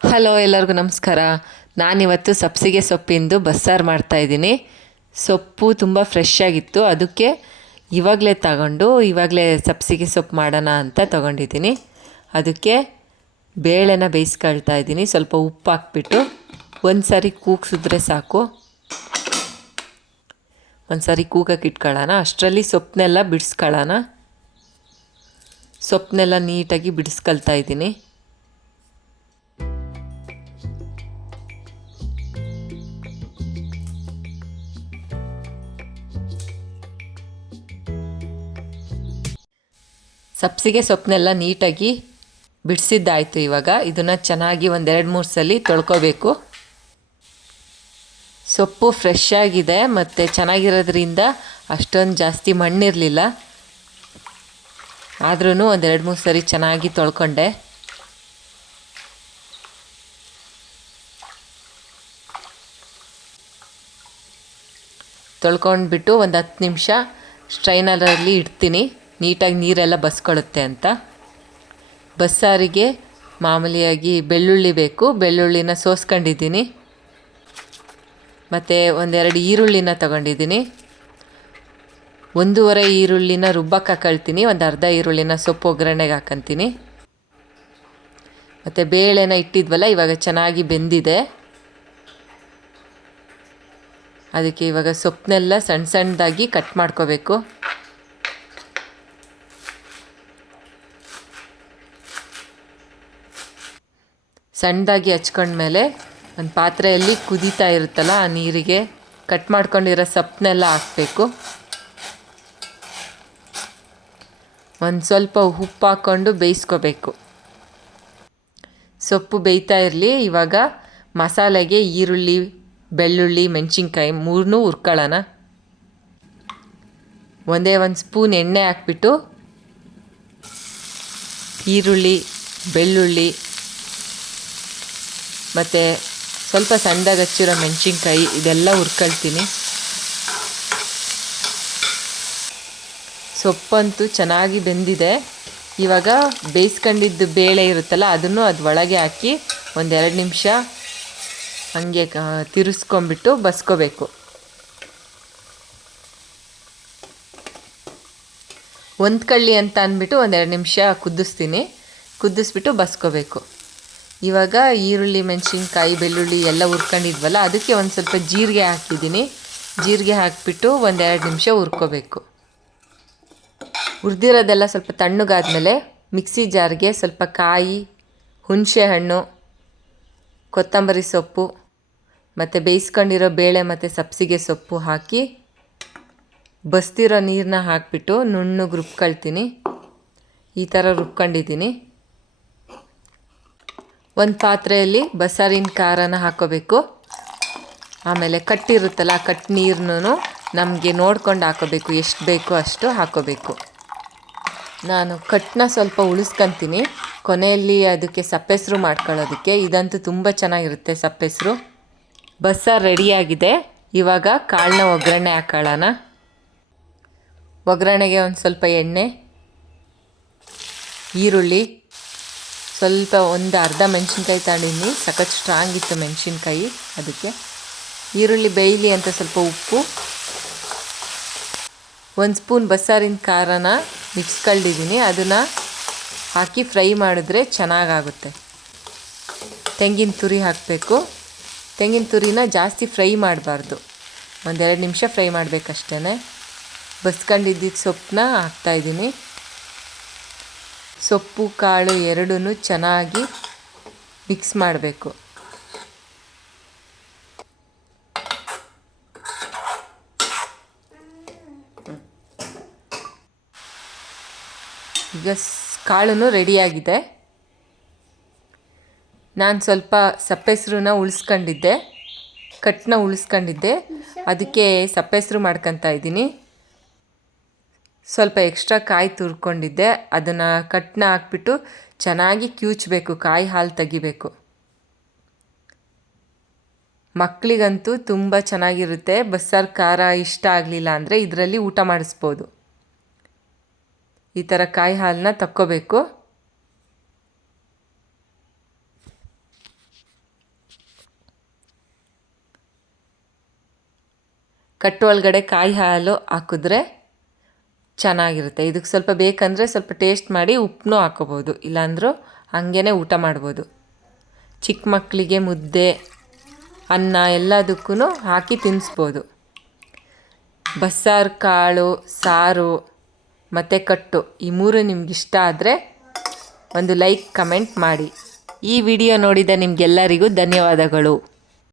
Hello, ಎಲ್ಲರಿಗೂ ನಮಸ್ಕಾರ. ನಾನಿವತ್ತು ಸಬ್ಬಸಿಗೆ ಸೊಪ್ಪಿಂದು ಬಸ್ಸಾರು ಮಾಡ್ತಾಯಿದ್ದೀನಿ. ಸೊಪ್ಪು ತುಂಬ ಫ್ರೆಶ್ ಆಗಿತ್ತು, ಅದಕ್ಕೆ ಇವಾಗಲೇ ಸಬ್ಬಸಿಗೆ ಸೊಪ್ಪು ಮಾಡೋಣ ಅಂತ ತೊಗೊಂಡಿದ್ದೀನಿ. ಅದಕ್ಕೆ ಬೇಳೆನ ಬೇಯಿಸ್ಕೊಳ್ತಾ ಇದ್ದೀನಿ. ಸ್ವಲ್ಪ ಉಪ್ಪು ಹಾಕ್ಬಿಟ್ಟು ಒಂದು ಸಾರಿ ಕೂಗಿಸಿದ್ರೆ ಸಾಕು. ಒಂದು ಸಾರಿ ಕೂಗಕ್ಕೆ ಇಟ್ಕೊಳ್ಳೋಣ. ಅಷ್ಟರಲ್ಲಿ ಸೊಪ್ಪನ್ನೆಲ್ಲ ಬಿಡಿಸ್ಕೊಳ್ಳೋಣ. ಸೊಪ್ಪನ್ನೆಲ್ಲ ನೀಟಾಗಿ ಬಿಡಿಸ್ಕೊಳ್ತಾ ಇದ್ದೀನಿ. ಸಬ್ಬಸಿಗೆ ಸೊಪ್ಪನ್ನೆಲ್ಲ ನೀಟಾಗಿ ಬಿಡಿಸಿದ್ದಾಯಿತು. ಇವಾಗ ಇದನ್ನು ಚೆನ್ನಾಗಿ ಒಂದು 2-3 ಸಲ ತೊಳ್ಕೊಬೇಕು. ಸೊಪ್ಪು ಫ್ರೆಶ್ ಆಗಿದೆ ಮತ್ತು ಚೆನ್ನಾಗಿರೋದ್ರಿಂದ ಅಷ್ಟೊಂದು ಜಾಸ್ತಿ ಮಣ್ಣಿರಲಿಲ್ಲ. ಆದ್ರೂ ಒಂದು 2-3 ಸರಿ ಚೆನ್ನಾಗಿ ತೊಳ್ಕೊಂಡೆ. ತೊಳ್ಕೊಂಡ್ಬಿಟ್ಟು ಒಂದು 10 ನಿಮಿಷ ಸ್ಟ್ರೈನರಲ್ಲಿ ಇಡ್ತೀನಿ, ನೀಟಾಗಿ ನೀರೆಲ್ಲ ಬಸ್ಕೊಳ್ಳುತ್ತೆ ಅಂತ. ಬಸ್ಸಾರಿಗೆ ಮಾಮೂಲಿಯಾಗಿ ಬೆಳ್ಳುಳ್ಳಿ ಬೇಕು. ಬೆಳ್ಳುಳ್ಳಿನ ಸೋಸ್ಕೊಂಡಿದ್ದೀನಿ. ಮತ್ತು 1-2 ಈರುಳ್ಳಿನ ತಗೊಂಡಿದ್ದೀನಿ. 1.5 ಈರುಳ್ಳಿನ ರುಬ್ಬಕ್ಕೆ ಹಾಕೊಳ್ತೀನಿ. ಒಂದು ಅರ್ಧ ಈರುಳ್ಳಿನ ಸೊಪ್ಪು ಒಗ್ಗರಣೆಗೆ ಹಾಕ್ಕೊತೀನಿ. ಮತ್ತು ಬೇಳೆನ ಇಟ್ಟಿದ್ವಲ್ಲ, ಇವಾಗ ಚೆನ್ನಾಗಿ ಬೆಂದಿದೆ. ಅದಕ್ಕೆ ಇವಾಗ ಸೊಪ್ಪನ್ನೆಲ್ಲ ಸಣ್ಣ ಸಣ್ಣದಾಗಿ ಕಟ್ ಮಾಡ್ಕೋಬೇಕು. ಸಣ್ಣದಾಗಿ ಹಚ್ಕೊಂಡ್ಮೇಲೆ ಒಂದು ಪಾತ್ರೆಯಲ್ಲಿ ಕುದೀತಾ ಇರುತ್ತಲ್ಲ, ಆ ನೀರಿಗೆ ಕಟ್ ಮಾಡ್ಕೊಂಡಿರೋ ಸೊಪ್ಪನ್ನೆಲ್ಲ ಹಾಕಬೇಕು. ಒಂದು ಸ್ವಲ್ಪ ಉಪ್ಪು ಹಾಕ್ಕೊಂಡು ಬೇಯಿಸ್ಕೋಬೇಕು. ಸೊಪ್ಪು ಬೇಯ್ತಾ ಇರಲಿ. ಇವಾಗ ಮಸಾಲೆಗೆ ಈರುಳ್ಳಿ, ಬೆಳ್ಳುಳ್ಳಿ, ಮೆಣಸಿನ್ಕಾಯಿ 3 ಹುರ್ಕೊಳ್ಳೋಣ. ಒಂದು ಸ್ಪೂನ್ ಎಣ್ಣೆ ಹಾಕ್ಬಿಟ್ಟು ಈರುಳ್ಳಿ, ಬೆಳ್ಳುಳ್ಳಿ ಮತ್ತು ಸ್ವಲ್ಪ ಸಣ್ಣದಾಗಿ ಹಚ್ಚಿರೋ ಮೆಣಸಿನ್ಕಾಯಿ ಇದೆಲ್ಲ ಹುರ್ಕೊಳ್ತೀನಿ. ಸೊಪ್ಪಂತೂ ಚೆನ್ನಾಗಿ ಬೆಂದಿದೆ. ಇವಾಗ ಬೇಯಿಸ್ಕೊಂಡಿದ್ದು ಬೇಳೆ ಇರುತ್ತಲ್ಲ, ಅದನ್ನು ಒಳಗೆ ಹಾಕಿ 1-2 ನಿಮಿಷ ಹಾಗೆ ತಿರ್ಸ್ಕೊಂಬಿಟ್ಟು ಬಸ್ಕೋಬೇಕು. ಹೊಂದ್ಕೊಳ್ಳಿ ಅಂತ ಅಂದ್ಬಿಟ್ಟು 1-2 ನಿಮಿಷ ಕುದಿಸ್ಬಿಟ್ಟು ಬಸ್ಕೋಬೇಕು. ಇವಾಗ ಈರುಳ್ಳಿ, ಮೆಣಸಿನ್ಕಾಯಿ, ಬೆಳ್ಳುಳ್ಳಿ ಎಲ್ಲ ಹುರ್ಕೊಂಡಿದ್ವಲ್ಲ, ಅದಕ್ಕೆ ಒಂದು ಸ್ವಲ್ಪ ಜೀರಿಗೆ ಹಾಕಿದ್ದೀನಿ. ಜೀರಿಗೆ ಹಾಕಿಬಿಟ್ಟು 1-2 ನಿಮಿಷ ಹುರ್ಕೋಬೇಕು. ಹುರಿದಿರೋದೆಲ್ಲ ಸ್ವಲ್ಪ ತಣ್ಣಗಾದ್ಮೇಲೆ ಮಿಕ್ಸಿ ಜಾರ್ಗೆ ಸ್ವಲ್ಪ ಕಾಯಿ, ಹುಣಸೆ ಹಣ್ಣು, ಕೊತ್ತಂಬರಿ ಸೊಪ್ಪು ಮತ್ತು ಬೇಯಿಸ್ಕೊಂಡಿರೋ ಬೇಳೆ ಮತ್ತು ಸಬ್ಬಸಿಗೆ ಸೊಪ್ಪು ಹಾಕಿ ಬಸ್ತಿರೋ ನೀರನ್ನ ಹಾಕಿಬಿಟ್ಟು ನುಣ್ಣಗೆ ರುಬ್ಕೊಳ್ತೀನಿ. ಈ ಥರ ರುಬ್ಕೊಂಡಿದ್ದೀನಿ. ಒಂದು ಪಾತ್ರೆಯಲ್ಲಿ ಬಸ್ಸಾರಿನ ಖಾರನ ಹಾಕ್ಕೋಬೇಕು. ಆಮೇಲೆ ಕಟ್ಟಿರುತ್ತಲ್ಲ, ಕಟ್ಟು ನೀರನ್ನು ನಮಗೆ ನೋಡ್ಕೊಂಡು ಹಾಕೋಬೇಕು. ಎಷ್ಟು ಬೇಕೋ ಅಷ್ಟು ಹಾಕ್ಕೋಬೇಕು. ನಾನು ಕಟ್ಟನ್ನ ಸ್ವಲ್ಪ ಉಳಿಸ್ಕೊತೀನಿ ಕೊನೆಯಲ್ಲಿ ಅದಕ್ಕೆ ಸಪ್ಪೆಸರು ಮಾಡ್ಕೊಳ್ಳೋದಕ್ಕೆ. ಇದಂತೂ ತುಂಬ ಚೆನ್ನಾಗಿರುತ್ತೆ ಸಪ್ಪೆಸರು. ಬಸ್ಸಾರು ರೆಡಿಯಾಗಿದೆ. ಇವಾಗ ಕಾಳನ್ನ ಒಗ್ಗರಣೆ ಹಾಕೊಳ್ಳೋಣ. ಒಗ್ಗರಣೆಗೆ ಒಂದು ಸ್ವಲ್ಪ ಎಣ್ಣೆ, ಈರುಳ್ಳಿ, ಸ್ವಲ್ಪ ಒಂದು ಅರ್ಧ ಮೆಣಸಿನ್ಕಾಯಿ ತಗೊಂಡಿದ್ದೀನಿ. ಸಖತ್ ಸ್ಟ್ರಾಂಗ್ ಇತ್ತು ಮೆಣಸಿನ್ಕಾಯಿ, ಅದಕ್ಕೆ ಈರುಳ್ಳಿ ಬೇಯಲಿ ಅಂತ ಸ್ವಲ್ಪ ಉಪ್ಪು, 1 ಸ್ಪೂನ್ ಬಸ್ಸಾರಿನ ಖಾರನ ಮಿಕ್ಸ್ಕೊಂಡಿದ್ದೀನಿ. ಅದನ್ನು ಹಾಕಿ ಫ್ರೈ ಮಾಡಿದ್ರೆ ಚೆನ್ನಾಗಾಗುತ್ತೆ. ತೆಂಗಿನ ತುರಿ ಹಾಕಬೇಕು. ತೆಂಗಿನ ತುರಿನ ಜಾಸ್ತಿ ಫ್ರೈ ಮಾಡಬಾರ್ದು, 1-2 ನಿಮಿಷ ಫ್ರೈ ಮಾಡಬೇಕಷ್ಟೇ. ಬಸ್ಕೊಂಡಿದ್ದಿದ್ದು ಸೊಪ್ಪನ್ನ ಹಾಕ್ತಾಯಿದ್ದೀನಿ. ಸೊಪ್ಪು ಕಾಳು ಎರಡೂ ಚೆನ್ನಾಗಿ ಮಿಕ್ಸ್ ಮಾಡಬೇಕು. ಈಗ ಕಾಳು ರೆಡಿಯಾಗಿದೆ. ನಾನು ಸ್ವಲ್ಪ ಸಪ್ಪೆಸರನ್ನ ಉಳಿಸ್ಕೊಂಡಿದ್ದೆ, ಕಟ್ಟನ್ನ ಉಳಿಸ್ಕೊಂಡಿದ್ದೆ. ಅದಕ್ಕೆ ಸಪ್ಪೆಸರು ಮಾಡ್ಕೊತಾ ಇದ್ದೀನಿ. ಸ್ವಲ್ಪ ಎಕ್ಸ್ಟ್ರಾ ಕಾಯಿ ತುರ್ಕೊಂಡಿದ್ದೆ, ಅದನ್ನು ಕಟ್ಟನ್ನ ಹಾಕ್ಬಿಟ್ಟು ಚೆನ್ನಾಗಿ ಕಿವುಚಬೇಕು. ಕಾಯಿ ಹಾಲು ತೆಗಿಬೇಕು. ಮಕ್ಕಳಿಗಂತೂ ತುಂಬ ಚೆನ್ನಾಗಿರುತ್ತೆ. ಬಸ್ಸಾರು ಖಾರ ಇಷ್ಟ ಆಗಲಿಲ್ಲ ಅಂದರೆ ಇದರಲ್ಲಿ ಊಟ ಮಾಡಿಸ್ಬೋದು. ಈ ಥರ ಕಾಯಿ ಹಾಲನ್ನ ತಕ್ಕೋಬೇಕು. ಕಟ್ಟು ಒಳಗಡೆ ಕಾಯಿ ಹಾಲು ಹಾಕಿದ್ರೆ ಚೆನ್ನಾಗಿರುತ್ತೆ. ಇದಕ್ಕೆ ಸ್ವಲ್ಪ ಬೇಕಂದರೆ ಸ್ವಲ್ಪ ಟೇಸ್ಟ್ ಮಾಡಿ ಉಪ್ಪನ್ನೂ ಹಾಕೋಬೋದು, ಇಲ್ಲಾಂದ್ರೂ ಹಾಗೇ ಊಟ ಮಾಡ್ಬೋದು. ಚಿಕ್ಕ ಮಕ್ಕಳಿಗೆ ಮುದ್ದೆ ಅನ್ನ ಎಲ್ಲದಕ್ಕೂ ಹಾಕಿ ತಿನ್ನಿಸ್ಬೋದು. ಬಸ್ಸಾರು ಕಾಳು ಸಾರು ಮತ್ತು ಕಟ್ಟು ಈ ಮೂರು ನಿಮಗಿಷ್ಟ ಆದರೆ ಒಂದು ಲೈಕ್ ಕಮೆಂಟ್ ಮಾಡಿ. ಈ ವಿಡಿಯೋ ನೋಡಿದ ನಿಮಗೆಲ್ಲರಿಗೂ ಧನ್ಯವಾದಗಳು.